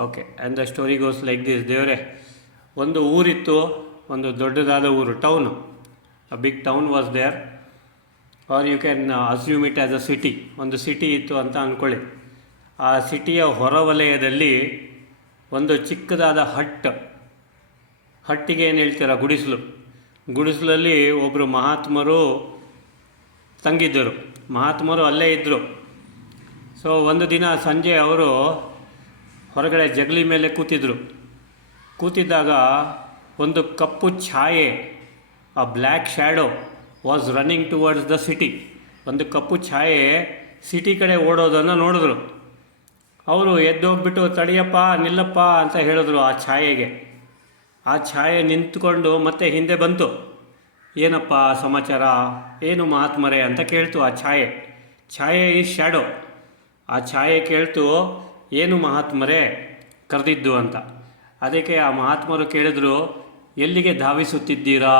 Okay, and the story goes like this. ದೇವರೇ, ಒಂದು ಊರಿತ್ತು, ಒಂದು ದೊಡ್ಡದಾದ ಊರು, town. A big town was there, or you can assume it as a city. ಒಂದು ಸಿಟಿ ಇತ್ತು ಅಂತ ಅಂದ್ಕೊಳ್ಳಿ. ಆ ಸಿಟಿಯ ಹೊರವಲಯದಲ್ಲಿ ಒಂದು ಚಿಕ್ಕದಾದ ಹಟ್ಟಿಗೆ ಏನು ಹೇಳ್ತೀರ, ಗುಡಿಸಲಲ್ಲಿ ಒಬ್ಬರು ಮಹಾತ್ಮರು ತಂಗಿದ್ದರು. ಮಹಾತ್ಮರು ಅಲ್ಲೇ ಇದ್ದರು. ಸೊ ಒಂದು ದಿನ ಸಂಜೆ ಅವರು ಹೊರಗಡೆ ಜಗಲಿ ಮೇಲೆ ಕೂತಿದ್ದಾಗ ಒಂದು ಕಪ್ಪು ಛಾಯೆ, ಆ black shadow was running towards the city. ಒಂದು ಕಪ್ಪು ಛಾಯೆ ಸಿಟಿ ಕಡೆ ಓಡೋದನ್ನು ನೋಡಿದ್ರು. ಅವರು ಎದ್ದೋಗ್ಬಿಟ್ಟು ತಡಿಯಪ್ಪ, ನಿಲ್ಲಪ್ಪ ಅಂತ ಹೇಳಿದ್ರು ಆ ಛಾಯೆಗೆ. ಆ ಛಾಯೆ ನಿಂತ್ಕೊಂಡು ಮತ್ತೆ ಹಿಂದೆ ಬಂತು. ಏನಪ್ಪ ಸಮಾಚಾರ, ಏನು ಮಹಾತ್ಮರೇ ಅಂತ ಕೇಳ್ತು ಆ ಛಾಯೆ ಈಸ್ ಶ್ಯಾಡೋ. ಆ ಛಾಯೆ ಕೇಳ್ತು, ಏನು ಮಹಾತ್ಮರೇ ಕರೆದಿದ್ದು ಅಂತ. ಅದಕ್ಕೆ ಆ ಮಹಾತ್ಮರು ಕೇಳಿದ್ರು, ಎಲ್ಲಿಗೆ ಧಾವಿಸುತ್ತಿದ್ದೀರಾ,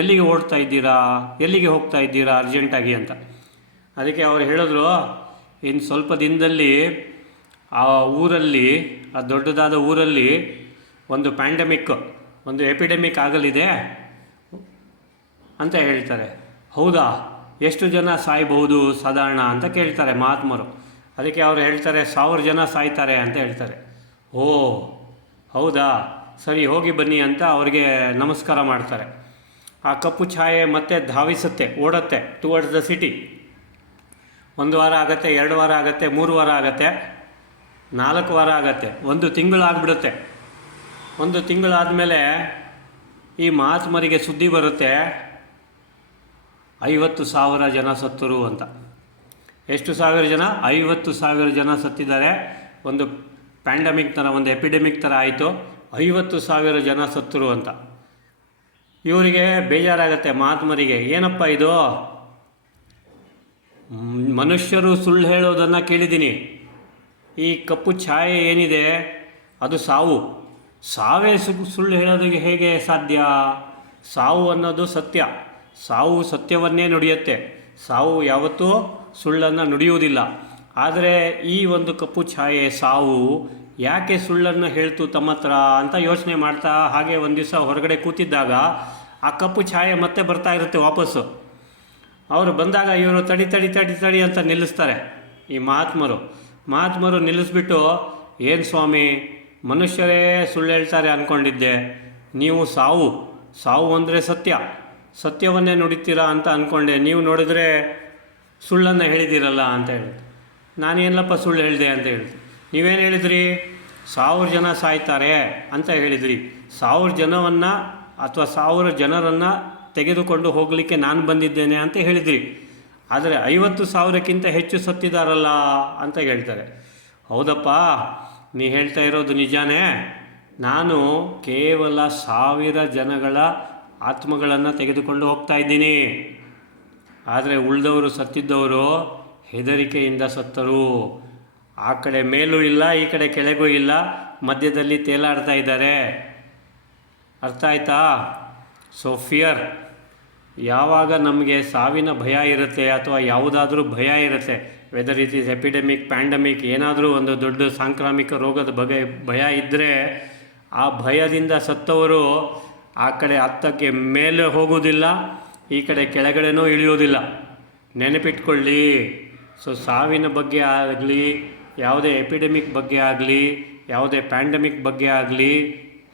ಎಲ್ಲಿಗೆ ಓಡ್ತಾ ಇದ್ದೀರಾ, ಎಲ್ಲಿಗೆ ಹೋಗ್ತಾ ಇದ್ದೀರಾ ಅರ್ಜೆಂಟಾಗಿ ಅಂತ. ಅದಕ್ಕೆ ಅವರು ಹೇಳಿದ್ರು, ಇನ್ನು ಸ್ವಲ್ಪ ದಿನದಲ್ಲಿ ಆ ಊರಲ್ಲಿ, ಆ ದೊಡ್ಡದಾದ ಊರಲ್ಲಿ ಒಂದು ಒಂದು ಎಪಿಡೆಮಿಕ್ ಆಗಲಿದೆ ಅಂತ ಹೇಳ್ತಾರೆ. ಹೌದಾ, ಎಷ್ಟು ಜನ ಸಾಯ್ಬಹುದು ಸಾಧಾರಣ ಅಂತ ಕೇಳ್ತಾರೆ ಮಹಾತ್ಮರು. ಅದಕ್ಕೆ ಅವರು ಹೇಳ್ತಾರೆ, 1000 ಜನ ಸಾಯ್ತಾರೆ ಅಂತ ಹೇಳ್ತಾರೆ. ಓ ಹೌದಾ, ಸರಿ ಹೋಗಿ ಬನ್ನಿ ಅಂತ ಅವ್ರಿಗೆ ನಮಸ್ಕಾರ ಮಾಡ್ತಾರೆ. ಆ ಕಪ್ಪು ಛಾಯೆ ಮತ್ತೆ ಧಾವಿಸುತ್ತೆ, ಓಡುತ್ತೆ ಟುವರ್ಡ್ಸ್ ದ ಸಿಟಿ. 1 ವಾರ ಆಗುತ್ತೆ, 2 ವಾರ ಆಗುತ್ತೆ, 3 ವಾರ ಆಗುತ್ತೆ, 4 ವಾರ ಆಗುತ್ತೆ, 1 ತಿಂಗಳು ಆಗಿಬಿಡುತ್ತೆ. 1 ತಿಂಗಳಾದಮೇಲೆ ಈ ಮಹಾತ್ಮರಿಗೆ ಸುದ್ದಿ ಬರುತ್ತೆ, 50,000 ಜನ ಸತ್ತರು ಅಂತ. ಎಷ್ಟು ಸಾವಿರ ಜನ? 50,000 ಜನ ಸತ್ತಿದ್ದಾರೆ. ಒಂದು ಪ್ಯಾಂಡಮಿಕ್ ಥರ, ಒಂದು ಎಪಿಡೆಮಿಕ್ ಥರ ಆಯಿತು, 50,000 ಜನ ಸತ್ತರು ಅಂತ. ಇವರಿಗೆ ಬೇಜಾರಾಗತ್ತೆ ಮಹಾತ್ಮರಿಗೆ. ಏನಪ್ಪ ಇದು, ಮನುಷ್ಯರು ಸುಳ್ಳು ಹೇಳೋದನ್ನು ಕೇಳಿದ್ದೀನಿ. ಈ ಕಪ್ಪು ಛಾಯೆ ಏನಿದೆ ಅದು ಸಾವೇ ಸುಳ್ಳು ಹೇಳೋದಕ್ಕೆ ಹೇಗೆ ಸಾಧ್ಯ? ಸಾವು ಅನ್ನೋದು ಸತ್ಯ, ಸಾವು ಸತ್ಯವನ್ನೇ ನುಡಿಯುತ್ತೆ, ಸಾವು ಯಾವತ್ತೂ ಸುಳ್ಳನ್ನು ನುಡಿಯುವುದಿಲ್ಲ. ಆದರೆ ಈ ಒಂದು ಕಪ್ಪು ಛಾಯೆ ಸಾವು ಯಾಕೆ ಸುಳ್ಳನ್ನು ಹೇಳ್ತು ತಮ್ಮ ಹತ್ರ ಅಂತ ಯೋಚನೆ ಮಾಡ್ತಾ ಹಾಗೆ ಒಂದು ದಿವಸ ಹೊರಗಡೆ ಕೂತಿದ್ದಾಗ ಆ ಕಪ್ಪು ಛಾಯೆ ಮತ್ತೆ ಬರ್ತಾ ಇರುತ್ತೆ ವಾಪಸ್ಸು. ಅವರು ಬಂದಾಗ ಇವರು ತಡಿ ಅಂತ ನಿಲ್ಲಿಸ್ತಾರೆ. ಈ ಮಹಾತ್ಮರು ನಿಲ್ಲಿಸ್ಬಿಟ್ಟು, ಏನು ಸ್ವಾಮಿ, ಮನುಷ್ಯರೇ ಸುಳ್ಳು ಹೇಳ್ತಾರೆ ಅಂದ್ಕೊಂಡಿದ್ದೆ, ನೀವು ಸಾವು ಅಂದರೆ ಸತ್ಯವನ್ನೇ ನುಡಿತೀರಾ ಅಂತ ಅಂದ್ಕೊಂಡೆ, ನೀವು ನೋಡಿದ್ರೆ ಸುಳ್ಳನ್ನು ಹೇಳಿದ್ದೀರಲ್ಲ ಅಂತ ಹೇಳಿದೆ. ನಾನೇನಪ್ಪ ಸುಳ್ಳು ಹೇಳಿದೆ ಅಂತ ಹೇಳಿದೆ. ನೀವೇನು ಹೇಳಿದ್ರಿ? 1000 ಜನ ಸಾಯ್ತಾರೆ ಅಂತ ಹೇಳಿದ್ರಿ. 1000 ಜನವನ್ನು ಅಥವಾ 1000 ಜನರನ್ನು ತೆಗೆದುಕೊಂಡು ಹೋಗಲಿಕ್ಕೆ ನಾನು ಬಂದಿದ್ದೇನೆ ಅಂತ ಹೇಳಿದ್ರಿ. ಆದರೆ 50,000ಕ್ಕಿಂತ ಹೆಚ್ಚು ಸತ್ತಿದಾರಲ್ಲ ಅಂತ ಹೇಳ್ತಾರೆ. ಹೌದಪ್ಪ, ನೀ ಹೇಳ್ತಾ ಇರೋದು ನಿಜಾನೇ. ನಾನು ಕೇವಲ 1000 ಜನಗಳ ಆತ್ಮಗಳನ್ನು ತೆಗೆದುಕೊಂಡು ಹೋಗ್ತಾ ಇದ್ದೀನಿ. ಆದರೆ ಉಳಿದವರು ಸತ್ತಿದ್ದವರು ಹೆದರಿಕೆಯಿಂದ ಸತ್ತರು. ಆ ಕಡೆ ಮೇಲೂ ಇಲ್ಲ, ಈ ಕಡೆ ಕೆಳಗೂ ಇಲ್ಲ, ಮಧ್ಯದಲ್ಲಿ ತೇಲಾಡ್ತಾ ಇದ್ದಾರೆ. ಅರ್ಥ ಆಯ್ತಾ? ಸೊ ಫಿಯರ್, ಯಾವಾಗ ನಮಗೆ ಸಾವಿನ ಭಯ ಇರುತ್ತೆ ಅಥವಾ ಯಾವುದಾದ್ರೂ ಭಯ ಇರುತ್ತೆ, whether it is epidemic, pandemic, ಏನಾದರೂ ಒಂದು ದೊಡ್ಡ ಸಾಂಕ್ರಾಮಿಕ ರೋಗದ ಭಯ ಇದ್ದರೆ ಆ ಭಯದಿಂದ ಸತ್ತವರು ಆ ಕಡೆ ಹತ್ತಕ್ಕೆ ಮೇಲೆ ಹೋಗೋದಿಲ್ಲ, ಈ ಕಡೆ ಕೆಳಗಡೆನೂ ಇಳಿಯೋದಿಲ್ಲ. ನೆನಪಿಟ್ಕೊಳ್ಳಿ. ಸೊ ಸಾವಿನ ಬಗ್ಗೆ ಆಗಲಿ, ಯಾವುದೇ ಎಪಿಡೆಮಿಕ್ ಬಗ್ಗೆ ಆಗಲಿ, ಯಾವುದೇ ಪ್ಯಾಂಡಮಿಕ್ ಬಗ್ಗೆ ಆಗಲಿ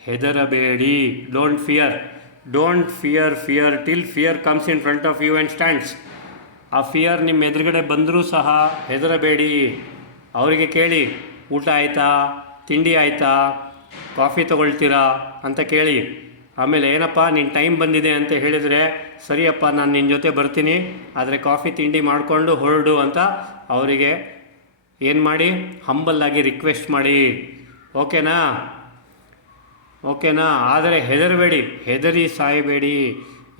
ಹೆದರಬೇಡಿ. Don't fear till fear comes in front of you and stands. ಆ ಫಿಯರ್ ನಿಮ್ಮ ಎದುರುಗಡೆ ಬಂದರೂ ಸಹ ಹೆದರಬೇಡಿ. ಅವರಿಗೆ ಕೇಳಿ, ಊಟ ಆಯಿತಾ, ತಿಂಡಿ ಆಯಿತಾ, ಕಾಫಿ ತೊಗೊಳ್ತೀರಾ ಅಂತ ಕೇಳಿ. ಆಮೇಲೆ ಏನಪ್ಪ ನಿನ್ನ ಟೈಮ್ ಬಂದಿದೆ ಅಂತ ಹೇಳಿದರೆ, ಸರಿಯಪ್ಪ ನಾನು ನಿನ್ನ ಜೊತೆ ಬರ್ತೀನಿ, ಆದರೆ ಕಾಫಿ ತಿಂಡಿ ಮಾಡಿಕೊಂಡು ಹೊರಡು ಅಂತ ಅವರಿಗೆ ಏನು ಮಾಡಿ, ಹಂಬಲ್ಲಾಗಿ ರಿಕ್ವೆಸ್ಟ್ ಮಾಡಿ. ಓಕೆನಾ? ಆದರೆ ಹೆದರಿ ಸಾಯಬೇಡಿ.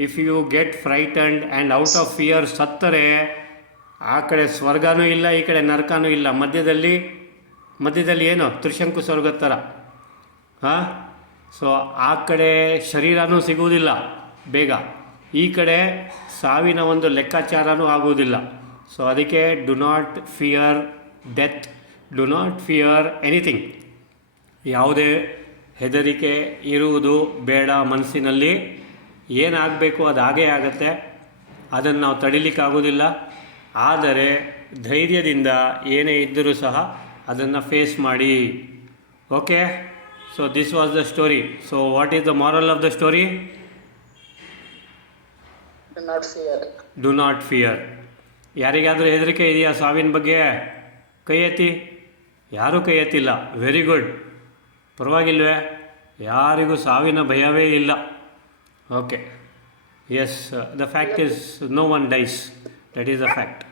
If you get frightened and out of fear ಸತ್ತರೆ ಆ ಕಡೆ ಸ್ವರ್ಗನೂ ಇಲ್ಲ, ಈ ಕಡೆ ನರಕನೂ ಇಲ್ಲ, ಮಧ್ಯದಲ್ಲಿ ಏನು ತ್ರಿಶಂಕು ಸ್ವರ್ಗದ ಥರ. ಸೊ ಆ ಕಡೆ ಶರೀರನೂ ಸಿಗುವುದಿಲ್ಲ ಬೇಗ, ಈ ಕಡೆ ಸಾವಿನ ಒಂದು ಲೆಕ್ಕಾಚಾರನೂ ಆಗುವುದಿಲ್ಲ. ಸೊ ಅದಕ್ಕೆ do not fear death, do not fear anything. ಯಾವುದೇ ಹೆದರಿಕೆ ಇರುವುದು ಬೇಡ ಮನಸ್ಸಿನಲ್ಲಿ. ಏನಾಗಬೇಕು ಅದು ಹಾಗೇ ಆಗುತ್ತೆ, ಅದನ್ನು ನಾವು ತಡಿಲಿಕ್ಕಾಗೋದಿಲ್ಲ. ಆದರೆ ಧೈರ್ಯದಿಂದ ಏನೇ ಇದ್ದರೂ ಸಹ ಅದನ್ನು ಫೇಸ್ ಮಾಡಿ. Okay, so this was the story. So what is the moral of the story? Do not fear. ಯಾರಿಗಾದರೂ ಹೆದರಿಕೆ ಇದೆಯಾ ಸಾವಿನ ಬಗ್ಗೆ? ಕೈ ಎತ್ತಿ. ಯಾರೂ ಕೈ ಎತ್ತಿಲ್ಲ. Very good, ಪರವಾಗಿಲ್ವೇ? ಯಾರಿಗೂ ಸಾವಿನ ಭಯವೇ ಇಲ್ಲ. Okay, yes, the fact is no one dies, that is the fact.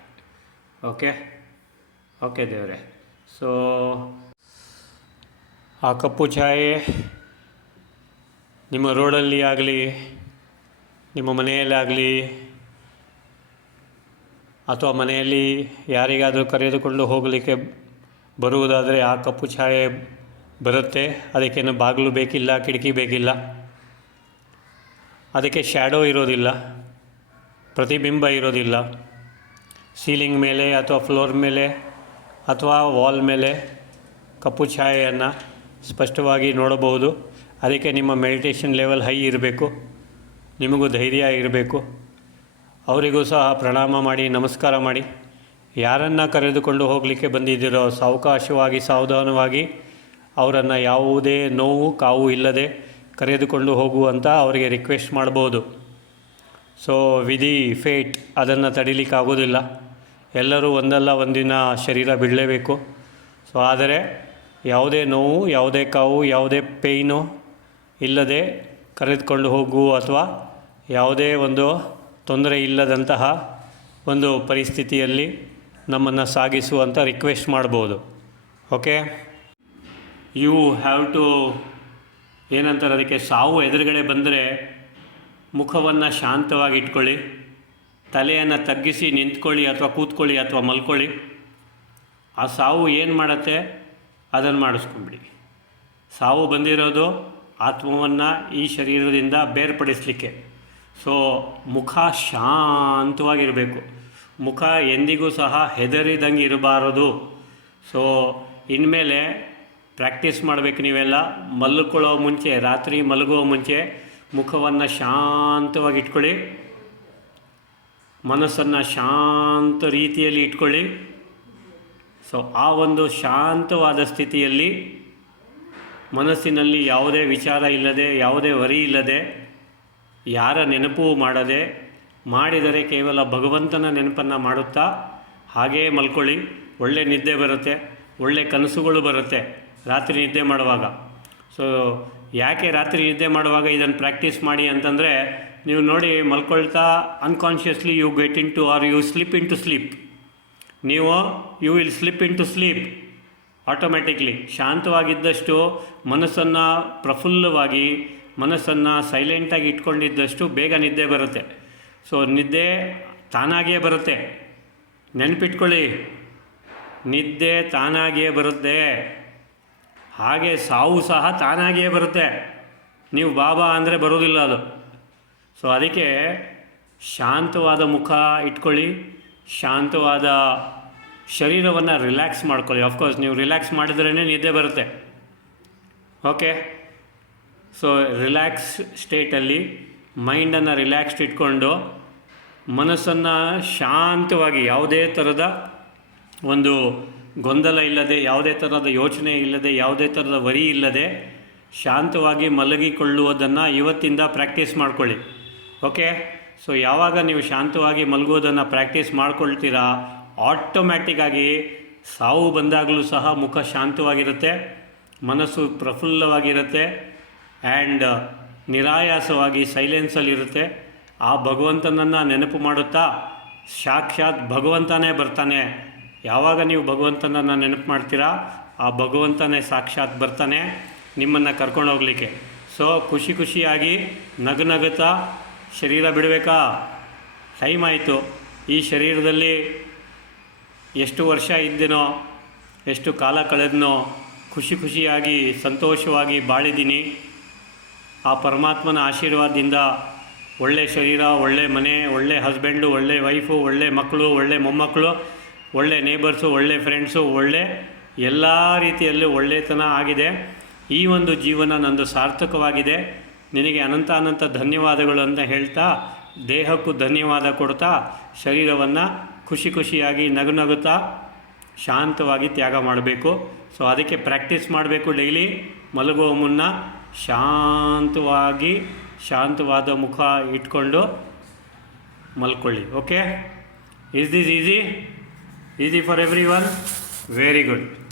Okay okay ದೇವರೇ. ಸೊ ಆ ಕಪ್ಪು ಛಾಯೆ ನಿಮ್ಮ ರೋಡಲ್ಲಿ ಆಗಲಿ, ನಿಮ್ಮ ಮನೆಯಲ್ಲಾಗಲಿ, ಅಥವಾ ಮನೆಯಲ್ಲಿ ಯಾರಿಗಾದರೂ ಕರೆದುಕೊಂಡು ಹೋಗಲಿಕ್ಕೆ ಬರುವುದಾದರೆ ಆ ಕಪ್ಪು ಛಾಯೆ ಬರುತ್ತೆ. ಅದಕ್ಕೇನು ಬಾಗಿಲು ಬೇಕಿಲ್ಲ, ಕಿಟಕಿ ಬೇಕಿಲ್ಲ, ಅದಕ್ಕೆ ಶ್ಯಾಡೋ ಇರೋದಿಲ್ಲ, ಪ್ರತಿಬಿಂಬ ಇರೋದಿಲ್ಲ. ಸೀಲಿಂಗ್ ಮೇಲೆ ಅಥವಾ ಫ್ಲೋರ್ ಮೇಲೆ ಅಥವಾ ವಾಲ್ ಮೇಲೆ ಕಪ್ಪು ಛಾಯೆಯನ್ನು ಸ್ಪಷ್ಟವಾಗಿ ನೋಡಬಹುದು. ಅದಕ್ಕೆ ನಿಮ್ಮ ಮೆಡಿಟೇಷನ್ ಲೆವೆಲ್ ಹೈ ಇರಬೇಕು, ನಿಮಗೂ ಧೈರ್ಯ ಇರಬೇಕು. ಅವರಿಗೂ ಸಹ ಪ್ರಣಾಮ ಮಾಡಿ, ನಮಸ್ಕಾರ ಮಾಡಿ. ಯಾರನ್ನು ಕರೆದುಕೊಂಡು ಹೋಗಲಿಕ್ಕೆ ಬಂದಿದ್ದೀರೋ ಸಾವಕಾಶವಾಗಿ, ಸಾವಧಾನವಾಗಿ ಅವರನ್ನು ಯಾವುದೇ ನೋವು ಕಾವು ಇಲ್ಲದೆ ಕರೆದುಕೊಂಡು ಹೋಗುವಂತ ಅವರಿಗೆ ರಿಕ್ವೆಸ್ಟ್ ಮಾಡ್ಬೋದು. ಸೊ ವಿಧಿ, ಫೇಟ್ ಅದನ್ನು ತಡಿಲಿಕ್ಕಾಗೋದಿಲ್ಲ. ಎಲ್ಲರೂ ಒಂದಲ್ಲ ಒಂದಿನ ಶರೀರ ಬಿಡಲೇಬೇಕು. ಸೊ ಆದರೆ ಯಾವುದೇ ನೋವು, ಯಾವುದೇ ಕಾವು, ಯಾವುದೇ ಪೇಯ್ನು ಇಲ್ಲದೆ ಕರೆದುಕೊಂಡು ಹೋಗು ಅಥವಾ ಯಾವುದೇ ಒಂದು ತೊಂದರೆ ಇಲ್ಲದಂತಹ ಒಂದು ಪರಿಸ್ಥಿತಿಯಲ್ಲಿ ನಮ್ಮನ್ನು ಸಾಗಿಸುವಂಥ ರಿಕ್ವೆಸ್ಟ್ ಮಾಡ್ಬೋದು. ಓಕೆ, ಯು ಹ್ಯಾವ್ ಟು ಏನಂತಾರೆ ಅದಕ್ಕೆ, ಸಾವು ಎದುರುಗಡೆ ಬಂದರೆ ಮುಖವನ್ನು ಶಾಂತವಾಗಿ ಇಟ್ಕೊಳ್ಳಿ, ತಲೆಯನ್ನು ತಗ್ಗಿಸಿ ನಿಂತ್ಕೊಳ್ಳಿ ಅಥವಾ ಕೂತ್ಕೊಳ್ಳಿ ಅಥವಾ ಮಲ್ಕೊಳ್ಳಿ. ಆ ಸಾವು ಏನು ಮಾಡುತ್ತೆ ಅದನ್ನು ಮಾಡಿಸ್ಕೊಂಬಿಡಿ. ಸಾವು ಬಂದಿರೋದು ಆತ್ಮವನ್ನು ಈ ಶರೀರದಿಂದ ಬೇರ್ಪಡಿಸಲಿಕ್ಕೆ. ಸೊ ಮುಖ ಶಾಂತವಾಗಿರಬೇಕು. ಮುಖ ಎಂದಿಗೂ ಸಹ ಹೆದರಿದಂಗೆ ಇರಬಾರದು. ಸೊ ಇನ್ಮೇಲೆ ಪ್ರಾಕ್ಟೀಸ್ ಮಾಡಬೇಕು ನೀವೆಲ್ಲ. ಮಲ್ಕೊಳ್ಳೋ ಮುಂಚೆ, ರಾತ್ರಿ ಮಲಗುವ ಮುಂಚೆ ಮುಖವನ್ನು ಶಾಂತವಾಗಿ ಇಟ್ಕೊಳ್ಳಿ, ಮನಸ್ಸನ್ನು ಶಾಂತ ರೀತಿಯಲ್ಲಿ ಇಟ್ಕೊಳ್ಳಿ. ಸೊ ಆ ಒಂದು ಶಾಂತವಾದ ಸ್ಥಿತಿಯಲ್ಲಿ ಮನಸ್ಸಿನಲ್ಲಿ ಯಾವುದೇ ವಿಚಾರ ಇಲ್ಲದೆ, ಯಾವುದೇ ವರಿ ಇಲ್ಲದೆ, ಯಾರ ನೆನಪು ಮಾಡದೆ, ಮಾಡಿದರೆ ಕೇವಲ ಭಗವಂತನ ನೆನಪನ್ನು ಮಾಡುತ್ತಾ ಹಾಗೇ ಮಲ್ಕೊಳ್ಳಿ. ಒಳ್ಳೆ ನಿದ್ದೆ ಬರುತ್ತೆ, ಒಳ್ಳೆ ಕನಸುಗಳು ಬರುತ್ತೆ ರಾತ್ರಿ ನಿದ್ದೆ ಮಾಡುವಾಗ. ಸೊ ಯಾಕೆ ರಾತ್ರಿ ನಿದ್ದೆ ಮಾಡುವಾಗ ಇದನ್ನು ಪ್ರಾಕ್ಟೀಸ್ ಮಾಡಿ ಅಂತಂದರೆ, ನೀವು ನೋಡಿ ಮಲ್ಕೊಳ್ತಾ unconsciously you get into or you slip into sleep. You will slip into sleep automatically. ಶಾಂತವಾಗಿದ್ದಷ್ಟು, ಮನಸ್ಸನ್ನು ಪ್ರಫುಲ್ಲವಾಗಿ, ಮನಸ್ಸನ್ನು ಸೈಲೆಂಟಾಗಿ ಇಟ್ಕೊಂಡಿದ್ದಷ್ಟು ಬೇಗ ನಿದ್ದೆ ಬರುತ್ತೆ. ಸೊ ನಿದ್ದೆ ತಾನಾಗಿಯೇ ಬರುತ್ತೆ, ನೆನಪಿಟ್ಕೊಳ್ಳಿ, ನಿದ್ದೆ ತಾನಾಗಿಯೇ ಬರುತ್ತೆ. ಹಾಗೆ ಸಾವು ಸಹ ತಾನಾಗಿಯೇ ಬರುತ್ತೆ, ನೀವು ಬಾಬಾ ಅಂದರೆ ಬರೋದಿಲ್ಲ ಅದು. ಸೊ ಅದಕ್ಕೆ ಶಾಂತವಾದ ಮುಖ ಇಟ್ಕೊಳ್ಳಿ, ಶಾಂತವಾದ ಶರೀರವನ್ನು ರಿಲ್ಯಾಕ್ಸ್ ಮಾಡ್ಕೊಳ್ಳಿ. ಆಫ್ಕೋರ್ಸ್ ನೀವು ರಿಲ್ಯಾಕ್ಸ್ ಮಾಡಿದ್ರೇ ನಿದ್ದೆ ಬರುತ್ತೆ. ಓಕೆ, ಸೊ ರಿಲ್ಯಾಕ್ಸ್ ಸ್ಟೇಟಲ್ಲಿ ಮೈಂಡನ್ನು ರಿಲ್ಯಾಕ್ಸ್ಡ್ ಇಟ್ಕೊಂಡು ಮನಸ್ಸನ್ನು ಶಾಂತವಾಗಿ, ಯಾವುದೇ ಥರದ ಒಂದು ಗೊಂದಲ ಇಲ್ಲದೆ, ಯಾವುದೇ ಥರದ ಯೋಚನೆ ಇಲ್ಲದೆ, ಯಾವುದೇ ಥರದ ವರಿ ಇಲ್ಲದೆ ಶಾಂತವಾಗಿ ಮಲಗಿಕೊಳ್ಳುವುದನ್ನು ಇವತ್ತಿಂದ ಪ್ರಾಕ್ಟೀಸ್ ಮಾಡ್ಕೊಳ್ಳಿ. ಓಕೆ, ಸೊ ಯಾವಾಗ ನೀವು ಶಾಂತವಾಗಿ ಮಲಗುವುದನ್ನು ಪ್ರಾಕ್ಟೀಸ್ ಮಾಡ್ಕೊಳ್ತೀರಾ, ಆಟೋಮ್ಯಾಟಿಕ್ಕಾಗಿ ಸಾವು ಬಂದಾಗಲೂ ಸಹ ಮುಖ ಶಾಂತವಾಗಿರುತ್ತೆ, ಮನಸ್ಸು ಪ್ರಫುಲ್ಲವಾಗಿರುತ್ತೆ, ಆ್ಯಂಡ್ ನಿರಾಯಾಸವಾಗಿ ಸೈಲೆನ್ಸಲ್ಲಿರುತ್ತೆ. ಆ ಭಗವಂತನನ್ನು ನೆನಪು ಮಾಡುತ್ತಾ ಸಾಕ್ಷಾತ್ ಭಗವಂತನೇ ಬರ್ತಾನೆ. ಯಾವಾಗ ನೀವು ಭಗವಂತನನ್ನು ನೆನಪು ಮಾಡ್ತೀರಾ, ಆ ಭಗವಂತನೇ ಸಾಕ್ಷಾತ್ ಬರ್ತಾನೆ ನಿಮ್ಮನ್ನು ಕರ್ಕೊಂಡು ಹೋಗಲಿಕ್ಕೆ. ಸೊ ಖುಷಿ ಖುಷಿಯಾಗಿ ನಗುತ್ತಾ ಶರೀರ ಬಿಡಬೇಕಾ? ಟೈಮ್ ಆಯಿತು. ಈ ಶರೀರದಲ್ಲಿ ಎಷ್ಟು ವರ್ಷ ಇದ್ದೀನೋ, ಎಷ್ಟು ಕಾಲ ಕಳೆದನೋ, ಖುಷಿ ಖುಷಿಯಾಗಿ ಸಂತೋಷವಾಗಿ ಬಾಳಿದ್ದೀನಿ. ಆ ಪರಮಾತ್ಮನ ಆಶೀರ್ವಾದದಿಂದ ಒಳ್ಳೆ ಶರೀರ, ಒಳ್ಳೆ ಮನೆ, ಒಳ್ಳೆ ಹಸ್ಬೆಂಡು, ಒಳ್ಳೆ ವೈಫು, ಒಳ್ಳೆ ಮಕ್ಕಳು, ಒಳ್ಳೆ ಮೊಮ್ಮಕ್ಕಳು, ಒಳ್ಳೆ ನೇಬರ್ಸು, ಒಳ್ಳೆ ಫ್ರೆಂಡ್ಸು, ಒಳ್ಳೆ ಎಲ್ಲ ರೀತಿಯಲ್ಲೂ ಒಳ್ಳೆತನ ಆಗಿದೆ. ಈ ಒಂದು ಜೀವನ ನಂದು ಸಾರ್ಥಕವಾಗಿದೆ, ನಿನಗೆ ಅನಂತ ಅನಂತ ಧನ್ಯವಾದಗಳು ಅಂತ ಹೇಳ್ತಾ ದೇಹಕ್ಕೂ ಧನ್ಯವಾದ ಕೊಡ್ತಾ ಶರೀರವನ್ನು ಖುಷಿ ಖುಷಿಯಾಗಿ ನಗು ನಗುತ್ತಾ ಶಾಂತವಾಗಿ ತ್ಯಾಗ ಮಾಡಬೇಕು. ಸೊ ಅದಕ್ಕೆ ಪ್ರಾಕ್ಟೀಸ್ ಮಾಡಬೇಕು. ಡೈಲಿ ಮಲಗುವ ಮುನ್ನ ಶಾಂತವಾದ ಮುಖ ಇಟ್ಕೊಂಡು ಮಲ್ಕೊಳ್ಳಿ. Okay, is this easy for everyone? Very good.